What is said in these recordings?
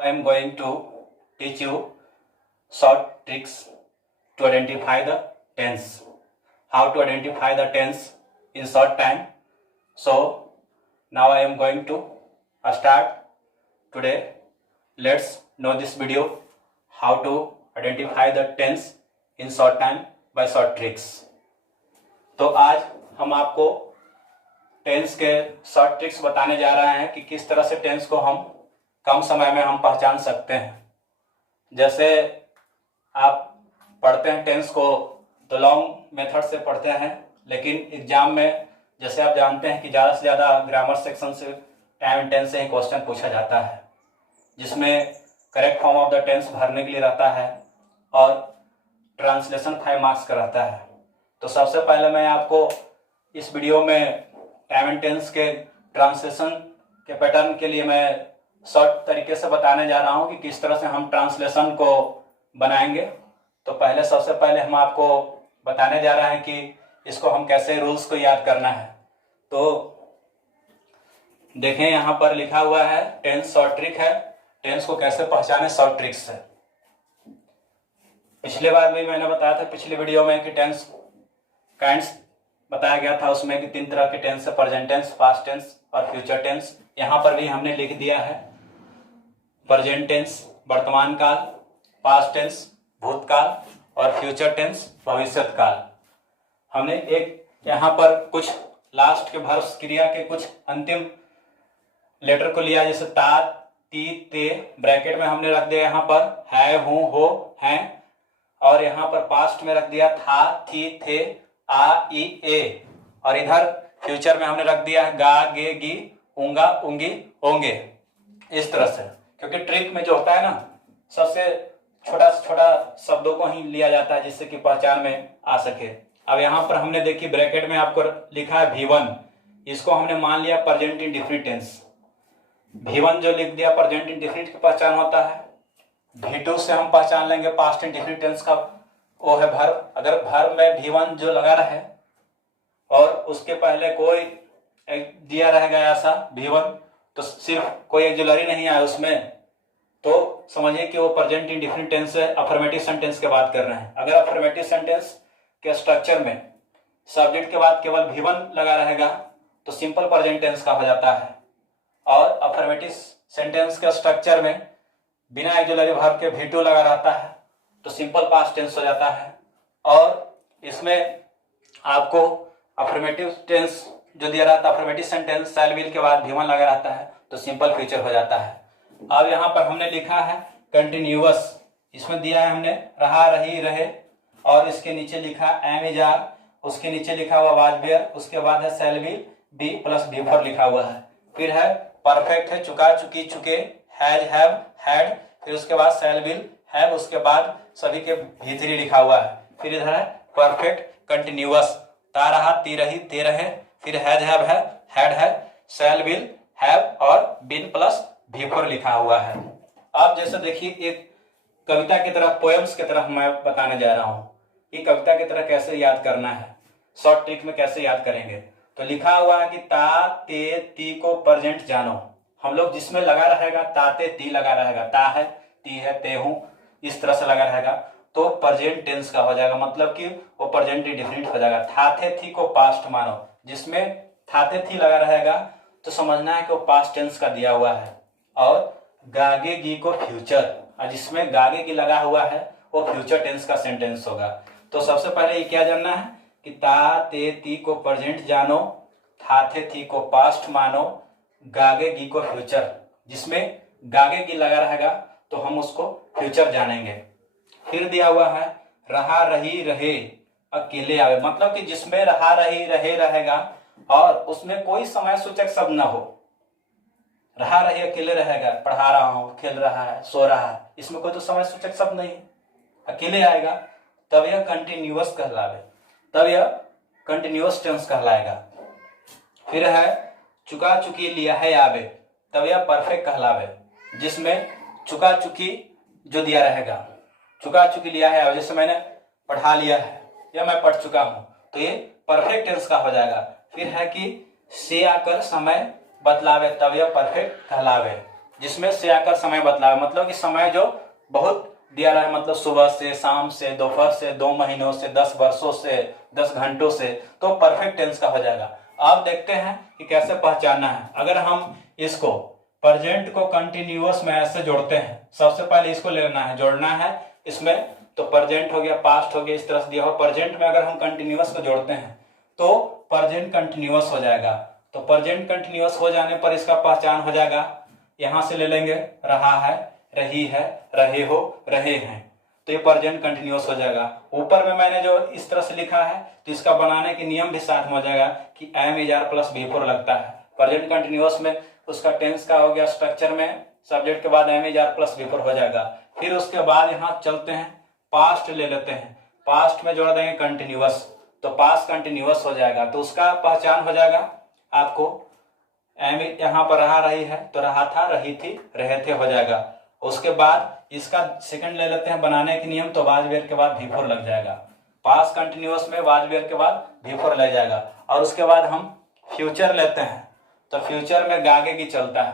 I am going to teach you short tricks to identify the tense. How to identify the tense in short time. So now I am going to start today. Let's know this video how to identify the tense in short time by short tricks. तो आज हम आपको tense के short tricks बताने जा रहे हैं कि किस तरह से टेंस को हम कम समय में हम पहचान सकते हैं। जैसे आप पढ़ते हैं टेंस को तो लॉन्ग मेथड से पढ़ते हैं, लेकिन एग्जाम में जैसे आप जानते हैं कि ज़्यादा से ज़्यादा ग्रामर सेक्शन से टाइम एंड टेंस से ही क्वेश्चन पूछा जाता है, जिसमें correct form of the tense भरने के लिए रहता है और ट्रांसलेशन 5 मार्क्स का रहता है। तो सबसे पहले मैं आपको इस वीडियो में टाइम एंड टेंस के ट्रांसलेशन के पैटर्न के लिए मैं शॉर्ट तरीके से बताने जा रहा हूं कि किस तरह से हम ट्रांसलेशन को बनाएंगे। तो पहले सबसे पहले हम आपको बताने जा रहे हैं कि इसको हम कैसे रूल्स को याद करना है। तो देखें यहाँ पर लिखा हुआ है टेंस शॉर्ट ट्रिक है, टेंस को कैसे पहचाने शॉर्ट ट्रिक से। पिछले बार भी मैंने बताया था पिछले वीडियो में कि टेंस काइंड्स बताया गया था, उसमें कि 3 तरह के टेंस है, प्रेजेंट टेंस, पास्ट टेंस और फ्यूचर टेंस। यहाँ पर भी हमने लिख दिया है प्रेजेंट टेंस वर्तमान काल, पास्ट टेंस भूतकाल और फ्यूचर टेंस भविष्य काल। हमने एक यहाँ पर कुछ लास्ट के भर्व क्रिया के कुछ अंतिम लेटर को लिया, जैसे ता, ती, ते, ब्रैकेट में हमने रख दिया यहाँ पर है, हूं, हो, हैं, और यहाँ पर पास्ट में रख दिया था, थी, थे, आ, ई, ए, और इधर फ्यूचर में हमने रख दिया है गा, गे, गी, ऊंगा, ऊंगी, ओंगे। इस तरह से, क्योंकि ट्रिक में जो होता है ना, सबसे छोटा से छोटा शब्दों को ही लिया जाता है जिससे कि पहचान में आ सके। अब यहाँ पर हमने देखी ब्रैकेट में आपको लिखा है V1, इसको हमने मान लिया प्रेजेंट इंडेफिनिट टेंस। V1 जो लिख दिया प्रेजेंट इंडेफिनिट की पहचान होता है। V2 से हम पहचान लेंगे पास्ट इंडेफिनिट टेंस का, वो है भर्ब। अगर भर्ब में V1 जो लगा रहे और उसके पहले कोई एक दिया रहेगा ऐसा V1, तो सिर्फ कोई एक्जुलरी नहीं आया उसमें, तो समझिए कि वो प्रेजेंट इंडेफिनिट टेंस है, अफर्मेटिव सेंटेंस की बात कर रहे हैं। अगर अफर्मेटिव सेंटेंस के स्ट्रक्चर में सब्जेक्ट के बाद केवल V1 लगा रहेगा तो सिंपल प्रेजेंट टेंस का हो जाता है, और अफर्मेटिव सेंटेंस के स्ट्रक्चर में बिना एक्जुलरी वर्ब के V2 लगा रहता है तो सिंपल पास्ट टेंस हो जाता है। और इसमें आपको अफर्मेटिव टेंस जो दिया रहता है, अफर्मेटिव सेंटेंस शैल विल के बाद V1 लगा रहता है तो सिंपल फ्यूचर हो जाता है। अब यहाँ पर हमने लिखा है कंटिन्यूअस, इसमें दिया है हमने रहा, रही, रहे, और इसके नीचे लिखा एम इज आर, उसके नीचे लिखा हुआ वाज वेयर, उसके बाद है shall will be plus before लिखा हुआ है। फिर है परफेक्ट है चुका, चुकी, चुके, हैज, हैव, हैड, फिर उसके बाद शैल विल, हैव, उसके बाद सभी के भीतरी लिखा हुआ है। फिर इधर है परफेक्ट कंटिन्यूअस, ता रहा, ती रही, ते रहे, फिर हैज, हैव है, हैड है, शैल विल, हैव और बिन प्लस बिफोर लिखा हुआ है। अब जैसे देखिए एक कविता की तरह, पोएम्स की तरह मैं बताने जा रहा हूं कि कविता की तरह कैसे याद करना है, शॉर्ट ट्रिक में कैसे याद करेंगे। तो लिखा हुआ है कि ता, ते, ती को प्रेजेंट जानो। हम लोग जिसमें लगा रहेगा ताते ती लगा रहेगा, ता है, ती है, ते हूं, इस तरह से लगा रहेगा तो प्रेजेंट टेंस का हो जाएगा, मतलब कि वो प्रेजेंट इंडेफिनिट हो जाएगा। थाथे थी को पास्ट मानो, जिसमें थाथे थी लगा रहेगा तो समझना है कि वो पास्ट टेंस का दिया हुआ है। और गागे गी को फ्यूचर, और जिसमें गागे गी लगा हुआ है वो फ्यूचर टेंस का सेंटेंस होगा। तो सबसे पहले ये क्या जानना है कि ता, ते, ती को प्रेजेंट जानो, थाथे थी को पास्ट मानो, गागे गी को फ्यूचर, जिसमें गागे गी लगा रहेगा तो हम उसको फ्यूचर जानेंगे। फिर दिया हुआ है रहा, रही, रहे, अकेले आवे, मतलब कि जिसमें रहा, रही, रहे रहेगा और उसमें कोई समय सूचक शब्द ना हो। रहा, रही, अकेले रहेगा, पढ़ा रहा हूं, खेल रहा है, सो रहा है, इसमें कोई तो समय सूचक शब्द नहीं, अकेले आएगा, तब यह कंटिन्यूअस कहलावे, तब यह कंटिन्यूअस टेंस कहलाएगा। फिर है चुका, चुकी, लिया है, आवे, तब यह परफेक्ट कहलावे, जिसमें चुका, चुकी जो दिया रहेगा, चुका, चुकी, लिया है, आवे, जैसे मैंने पढ़ा लिया है या मैं पढ़ चुका हूं तो ये परफेक्ट टेंस का हो जाएगा। फिर है कि से आकर समय बतलावे, तब यह परफेक्ट कहलावे, जिसमें से आकर समय बदलाव, मतलब कि समय जो बहुत दिया रहा है, मतलब सुबह से, शाम से, दोपहर से, 2 महीनों से, 10 वर्षों से, 10 घंटों से, तो परफेक्ट टेंस का हो जाएगा। आप देखते हैं कि कैसे पहचानना है। अगर हम इसको प्रेजेंट को कंटिन्यूअस में ऐसे जोड़ते हैं, सबसे पहले इसको लेना है, जोड़ना है इसमें, तो प्रेजेंट हो गया, पास्ट हो गया, इस तरह से दिया हो। प्रेजेंट में अगर हम कंटिन्यूअस को जोड़ते हैं तो प्रेजेंट कंटिन्यूअस हो जाएगा। तो प्रेजेंट कंटिन्यूअस हो जाने पर इसका पहचान हो जाएगा, यहां से ले लेंगे, रहा है, रही है, रहे हो, रहे हैं, तो ये प्रेजेंट कंटिन्यूअस हो जाएगा। ऊपर में मैंने जो इस तरह से लिखा है तो इसका बनाने के नियम भी साथ में हो जाएगा कि am is are plus before लगता है। प्रेजेंट कंटिन्यूअस में उसका टेंस का हो गया, स्ट्रक्चर में सब्जेक्ट के बाद am is are plus before हो जाएगा। फिर उसके बाद यहाँ चलते हैं, पास्ट ले लेते हैं, पास्ट में जोड़ देंगे कंटिन्यूअस, तो पास्ट कंटिन्यूअस हो जाएगा। तो उसका पहचान हो जाएगा आपको, एम यहाँ पर रहा, रही है, तो रहा था, रही थी, रहे थे हो जाएगा। उसके बाद इसका सेकंड ले लेते हैं बनाने के नियम, तो वाज वेयर के बाद भी4 लग जाएगा। पास्ट कंटिन्यूअस में वाज वेयर के बाद भी4 लग जाएगा। और उसके बाद हम फ्यूचर लेते हैं, तो फ्यूचर में आगे की चलता है,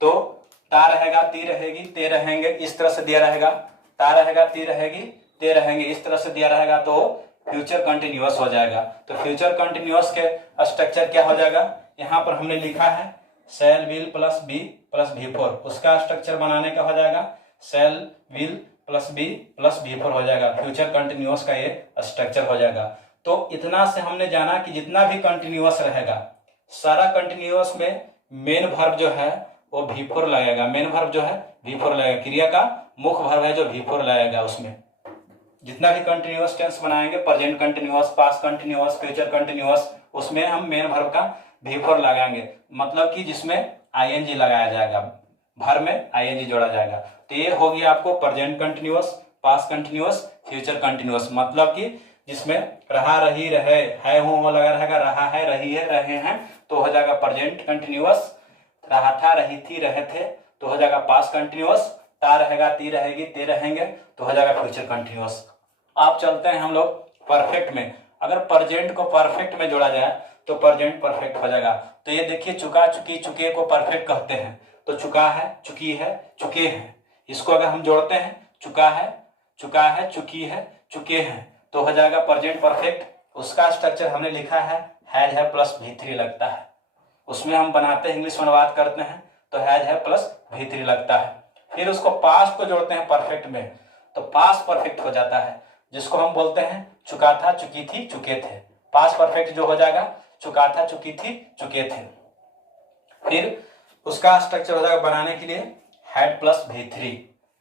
तो ता रहेगा, ती रहेगी, ते रहेंगे, इस तरह से दिया रहेगा, ता रहेगा, ती रहेगी, ते रहेंगे, इस तरह से दिया रहेगा, तो फ्यूचर कंटिन्यूअस हो जाएगा। तो फ्यूचर कंटिन्यूअस के स्ट्रक्चर क्या हो जाएगा, यहाँ पर हमने लिखा है shall will plus be plus भी4, उसका स्ट्रक्चर बनाने का हो जाएगा shall will plus be plus भी4 हो जाएगा। फ्यूचर कंटिन्यूअस का ये स्ट्रक्चर हो जाएगा। तो इतना से हमने जाना कि जितना भी कंटिन्यूअस रहेगा, सारा कंटिन्यूअस में मेन वर्ब जो है वो भी4 लगेगा। मेन वर्ब जो है भी4 लगेगा, क्रिया का मुख्य वर्ब है जो भी4 लगेगा। उसमें जितना भी कंटिन्यूअस टेंस बनाएंगे, present continuous, past continuous, future continuous, उसमें हम मेन वर्ब का भी4 लगाएंगे, मतलब कि जिसमें आईएनजी लगाया जाएगा, वर्ब में आईएनजी जोड़ा जाएगा। तो ये हो गया आपको present continuous, past continuous, future continuous, मतलब कि जिसमें रहा, रही, रहे, है, हूं, हो लगा रहेगा, रहा है, रही है, रहे हैं, तो हो जाएगा प्रेजेंट कंटिन्यूअस। रहा था, रही थी, रहे थे, तो हो जाएगा पास्ट कंटिन्यूअस। ता रहेगा, ती रहेगी, ते रहेंगे, तो हो जाएगा फ्यूचर कंटिन्यूअस। आप चलते हैं हम लोग परफेक्ट में। अगर प्रेजेंट को परफेक्ट में जोड़ा जाए तो प्रेजेंट परफेक्ट हो जाएगा। तो ये देखिए, चुका, चुकी, चुके को परफेक्ट कहते हैं। तो चुका है, चुकी है, चुके हैं, इसको अगर हम जोड़ते हैं, चुका है, चुकी है, चुके हैं, तो हो जाएगा प्रेजेंट परफेक्ट। उसका स्ट्रक्चर हमने लिखा है हैज है प्लस भी3 लगता है। उसमें हम बनाते हैं, इंग्लिश में अनुवाद करते हैं, तो हैज है प्लस भी3 लगता है। फिर उसको पास्ट को जोड़ते हैं परफेक्ट में, तो पास्ट परफेक्ट हो जाता है, जिसको हम बोलते हैं चुका था, चुकी थी, चुके थे। पास्ट परफेक्ट जो हो जाएगा चुका था, चुकी थी, चुके थे। फिर उसका स्ट्रक्चर हो जाएगा बनाने के लिए हैड प्लस भी3।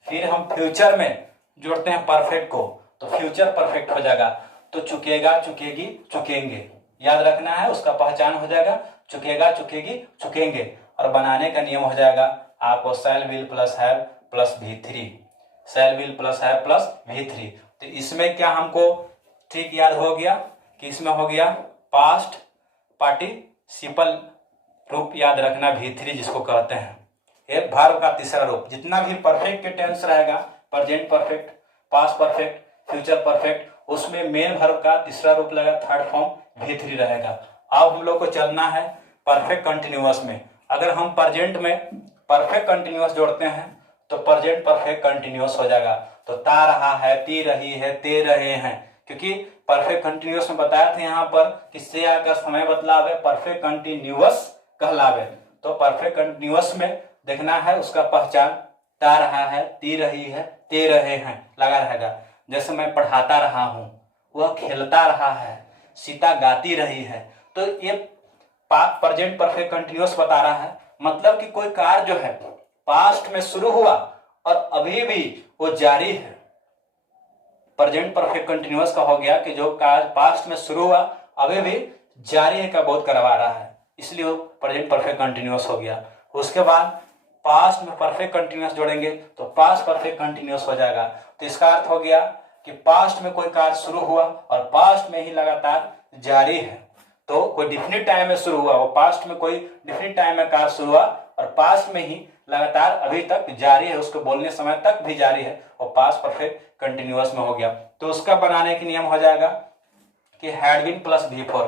फिर हम फ्यूचर में जोड़ते हैं परफेक्ट को, तो फ्यूचर परफेक्ट हो जाएगा, तो चुकेगा, चुकेगी, चुकेंगे, याद रखना है, उसका पहचान हो जाएगा चुकेगा, चुकेगी, चुकेंगे। और बनाने का नियम हो जाएगा आपको shall will plus have plus भी3, shall will plus have plus भी3। तो इसमें क्या हमको ठीक याद हो गया कि इसमें हो गया पास्ट पार्टिसिपल रूप, याद रखना भी3 जिसको कहते हैं, ये वर्ब का तीसरा रूप। जितना भी परफेक्ट के टेंस रहेगा, present perfect, past perfect, future perfect, उसमें मेन वर्ब का तीसरा रूप लगेगा, थर्ड फॉर्म भी3 रहेगा। अब हम लोग को चलना है परफेक्ट कंटिन्यूअस में। अगर हम प्रेजेंट में परफेक्ट कंटिन्यूअस जोड़ते हैं तो प्रेजेंट परफेक्ट कंटिन्यूअस हो जाएगा। तो ता रहा है, ती रही है, ते रहे हैं, क्योंकि परफेक्ट कंटिन्यूअस में बताया था यहाँ पर किससे आकर समय बदलाव है, परफेक्ट कंटिन्यूअस कहलावे। तो परफेक्ट कंटिन्यूअस में देखना है उसका पहचान, ता रहा है, ती रही है, ते रहे हैं लगा रहेगा। जैसे मैं पढ़ाता रहा हूं, वह खेलता रहा है, सीता गाती रही है, तो ये प्रेजेंट परफेक्ट कंटिन्यूअस बता रहा है, मतलब कि कोई कार्य जो है पास्ट में शुरू हुआ और अभी भी वो जारी है। प्रेजेंट परफेक्ट कंटिन्यूअस का हो गया कि जो कार्य पास्ट में शुरू हुआ अभी भी जारी है का बोध करवा रहा है, इसलिए वो प्रेजेंट परफेक्ट कंटिन्यूअस हो गया। उसके बाद पास्ट में परफेक्ट कंटिन्यूअस जोड़ेंगे तो पास्ट परफेक्ट कंटिन्यूअस हो जाएगा। तो इसका अर्थ हो गया कि पास्ट में कोई कार्य शुरू हुआ और पास्ट में ही लगातार जारी है। तो कोई डिफिनिट टाइम में शुरू हुआ, वो पास्ट में कोई डिफिनिट टाइम में कार्य शुरू हुआ और पास्ट में ही लगातार अभी तक जारी है, उसको बोलने समय तक भी जारी है, और पास्ट परफेक्ट कंटिन्यूअस में हो गया। तो उसका बनाने के नियम हो जाएगा कि हैड बीन प्लस भी4।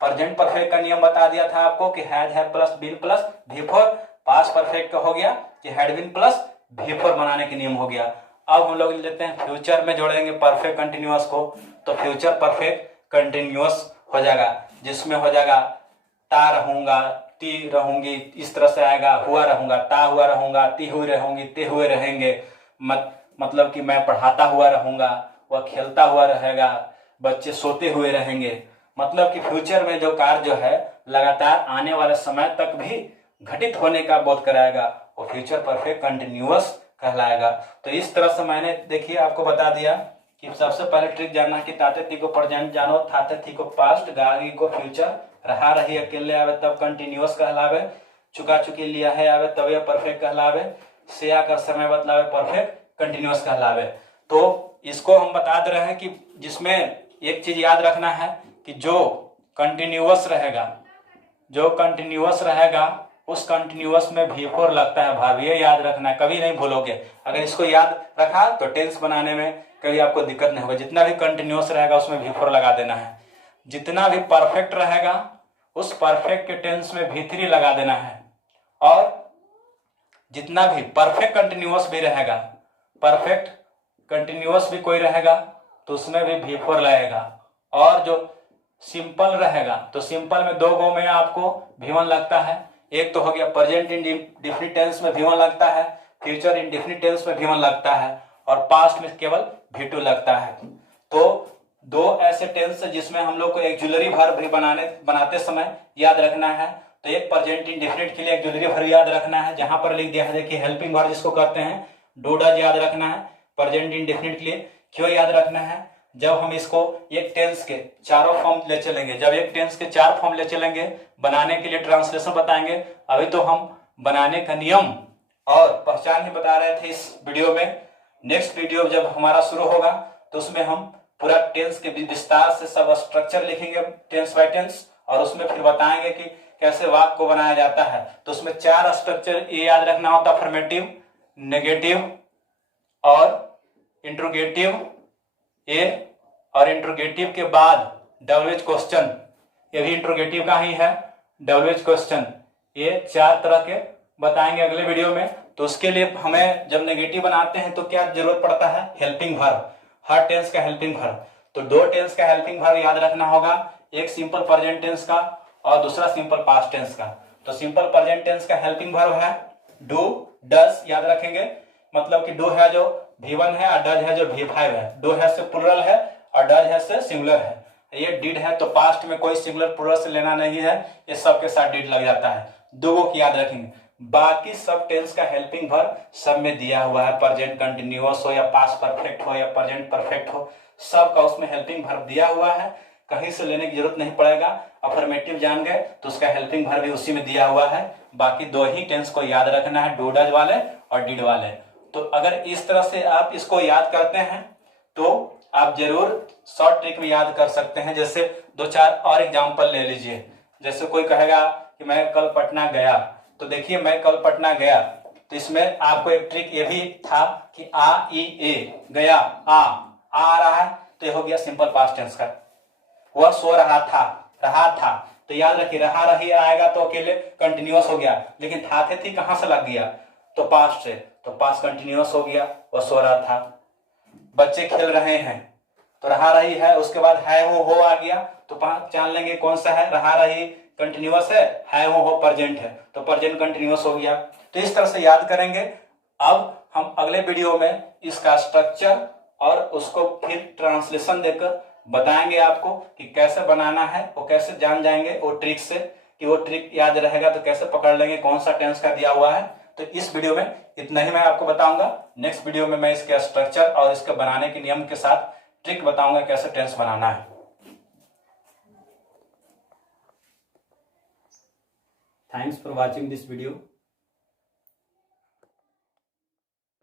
प्रेजेंट परफेक्ट का नियम बता दिया था आपको कि हैड है प्लस बीन प्लस भी4। पास्ट परफेक्ट का हो गया कि हैड बीन प्लस V4 बनाने के नियम हो गया। अब हम लोग लेते हैं फ्यूचर में जोड़ेंगे परफेक्ट कंटिन्यूअस को, तो फ्यूचर परफेक्ट कंटिन्यूअस हो जाएगा, जिसमें हो जाएगा ता रहूंगा, ती रहूंगी, इस तरह से आएगा। हुआ रहूंगा, ता हुआ रहूंगा, ती हुई रहूंगी, ते हुए रहेंगे। मतलब कि मैं पढ़ाता हुआ रहूंगा, वह खेलता हुआ रहेगा, बच्चे सोते हुए रहेंगे। मतलब कि फ्यूचर में जो कार्य जो है लगातार आने वाले समय तक भी घटित होने का बोध कराएगा, वो फ्यूचर परफेक्ट कंटिन्यूअस कहलाएगा। तो इस तरह से मैंने देखिए आपको बता दिया कि सबसे पहले ट्रिक जानना कि ताते थी को प्रेजेंट जानो, थाते थी को पास्ट, गागी को फ्यूचर, रहा रही अकेले आवे तब कंटिन्यूअस कहलावे, चुका चुकी लिया है आवे तब यह परफेक्ट कहलावे, से आकर समय बतलावे परफेक्ट कंटिन्यूअस कहलावे। तो इसको हम बता दे रहे हैं कि जिसमें एक चीज याद रखना है कि जो कंटिन्यूअस रहेगा उस कंटिन्यूअस में V4 लगता है भाभी, ये याद रखना है, कभी नहीं भूलोगे। अगर इसको याद रखा तो टेंस बनाने में कभी आपको दिक्कत नहीं होगा। जितना भी कंटिन्यूअस रहेगा उसमें V4 लगा देना है। जितना भी परफेक्ट रहेगा उस परफेक्ट के टेंस में V3 लगा देना है। और जितना भी परफेक्ट कंटिन्यूअस भी रहेगा, परफेक्ट कंटिन्यूअस भी कोई रहेगा तो उसमें भी V4 लगेगा। और जो सिंपल रहेगा तो सिंपल में 2 गो में आपको V1 लगता है। एक तो हो गया प्रेजेंट इंडेफिनिट टेंस में V1 लगता है, फ्यूचर इंडेफिनिट टेंस में V1 लगता है, और पास्ट में केवल V2 लगता है। तो 2 ऐसे टेंस जिसमें हम लोग को एक्जुलरी वर्ब भी बनाते समय याद रखना है। तो एक प्रेजेंट इंडेफिनिट के लिए एक्जुलरी वर्ब याद रखना है, जहां पर लिख दिया है देखिए हेल्पिंग वर्ब जिसको कहते हैं, डू डज याद रखना है प्रेजेंट इंडेफिनिट के लिए। क्यों याद रखना है? जब हम इसको एक टेंस के चारों फॉर्म ले चलेंगे, जब एक टेंस के 4 फॉर्म ले चलेंगे, बनाने के लिए ट्रांसलेशन बताएंगे। अभी तो हम बनाने का नियम और पहचान ही बता रहे थे इस वीडियो में। नेक्स्ट वीडियो जब हमारा शुरू होगा तो उसमें हम पूरा टेंस के विस्तार से सब स्ट्रक्चर लिखेंगे टेंस बाय टेंस, और उसमें फिर बताएंगे कि कैसे वाक्य को बनाया जाता है। तो उसमें 4 स्ट्रक्चर ये याद रखना होता, अफर्मेटिव, नेगेटिव और इंट्रोगेटिव ए, और इंट्रोगेटिव के बाद डब्ल्यूएच क्वेश्चन, ये भी इंट्रोगेटिव का ही है, डब्ल्यूएच क्वेश्चन। ये 4 तरह के बताएंगे अगले वीडियो में। तो उसके लिए हमें जब नेगेटिव बनाते हैं तो क्या जरूरत पड़ता है? हेल्पिंग वर्ब, हर टेंस का हेल्पिंग वर्ब। तो 2 टेंस का हेल्पिंग वर्ब याद रखना होगा, एक सिंपल प्रेजेंट टेंस का और दूसरा सिंपल पास्ट टेंस का। तो सिंपल प्रेजेंट टेंस का हेल्पिंग वर्ब है डू, डज याद रखेंगे, मतलब कि डू है जो V1 है और डज है जो V5 है। डू है से प्लुरल है और डज है से सिंगुलर है। ये डिड है तो पास्ट में कोई सिंगुलर प्लुरल से लेना नहीं है, ये सब के साथ डिड लग जाता है। 2 को याद रखेंगे। बाकी सब टेंस का हेल्पिंग वर्ब सब में दिया हुआ है, प्रेजेंट कंटिन्यूअस हो या पास्ट परफेक्ट हो या प्रेजेंट परफेक्ट हो, सब का उसमें हेल्पिंग वर्ब दिया हुआ है, कहीं से लेने की जरूरत नहीं पड़ेगा। अफर्मेटिव जान गए तो उसका हेल्पिंग वर्ब भी उसी में दिया हुआ है। बाकी 2 ही टेंस को याद रखना है, डू डज वाले और डिड वाले। तो अगर इस तरह से आप इसको याद करते हैं तो आप जरूर शॉर्ट ट्रिक में याद कर सकते हैं। जैसे 2-4 और एग्जांपल ले लीजिए। जैसे कोई कहेगा कि मैं कल पटना गया, तो देखिए मैं कल पटना गया, तो इसमें आपको एक ट्रिक ये भी था कि आ ई ए, गया आ रहा है तो ये हो गया सिंपल पास्ट टेंस का। वह सो रहा था, तो याद रखिए रहा रही आएगा तो अकेले कंटिन्यूअस हो गया, लेकिन था थे थी कहां से लग गया? तो पास्ट से, तो पास्ट कंटिन्यूअस हो गया, वह सो रहा था। बच्चे खेल रहे हैं तो रहा रही है, उसके बाद है हो आ गया, तो जान लेंगे कौन सा है, रहा रही कंटिन्यूअस है हो प्रेजेंट है, तो प्रेजेंट कंटिन्यूअस हो गया। तो इस तरह से याद करेंगे। अब हम अगले वीडियो में इसका स्ट्रक्चर और उसको फिर ट्रांसलेशन देकर बताएंगे आपको कि कैसे बनाना है, वो कैसे जान जाएंगे वो ट्रिक से, कि वो ट्रिक याद रहेगा तो कैसे पकड़ लेंगे कौन सा टेंस का दिया हुआ है। तो इस वीडियो में इतना ही मैं आपको बताऊंगा। नेक्स्ट वीडियो में मैं इसके स्ट्रक्चर और इसके बनाने के नियम के साथ ट्रिक बताऊंगा कैसे टेंस बनाना है। Thanks for watching this video.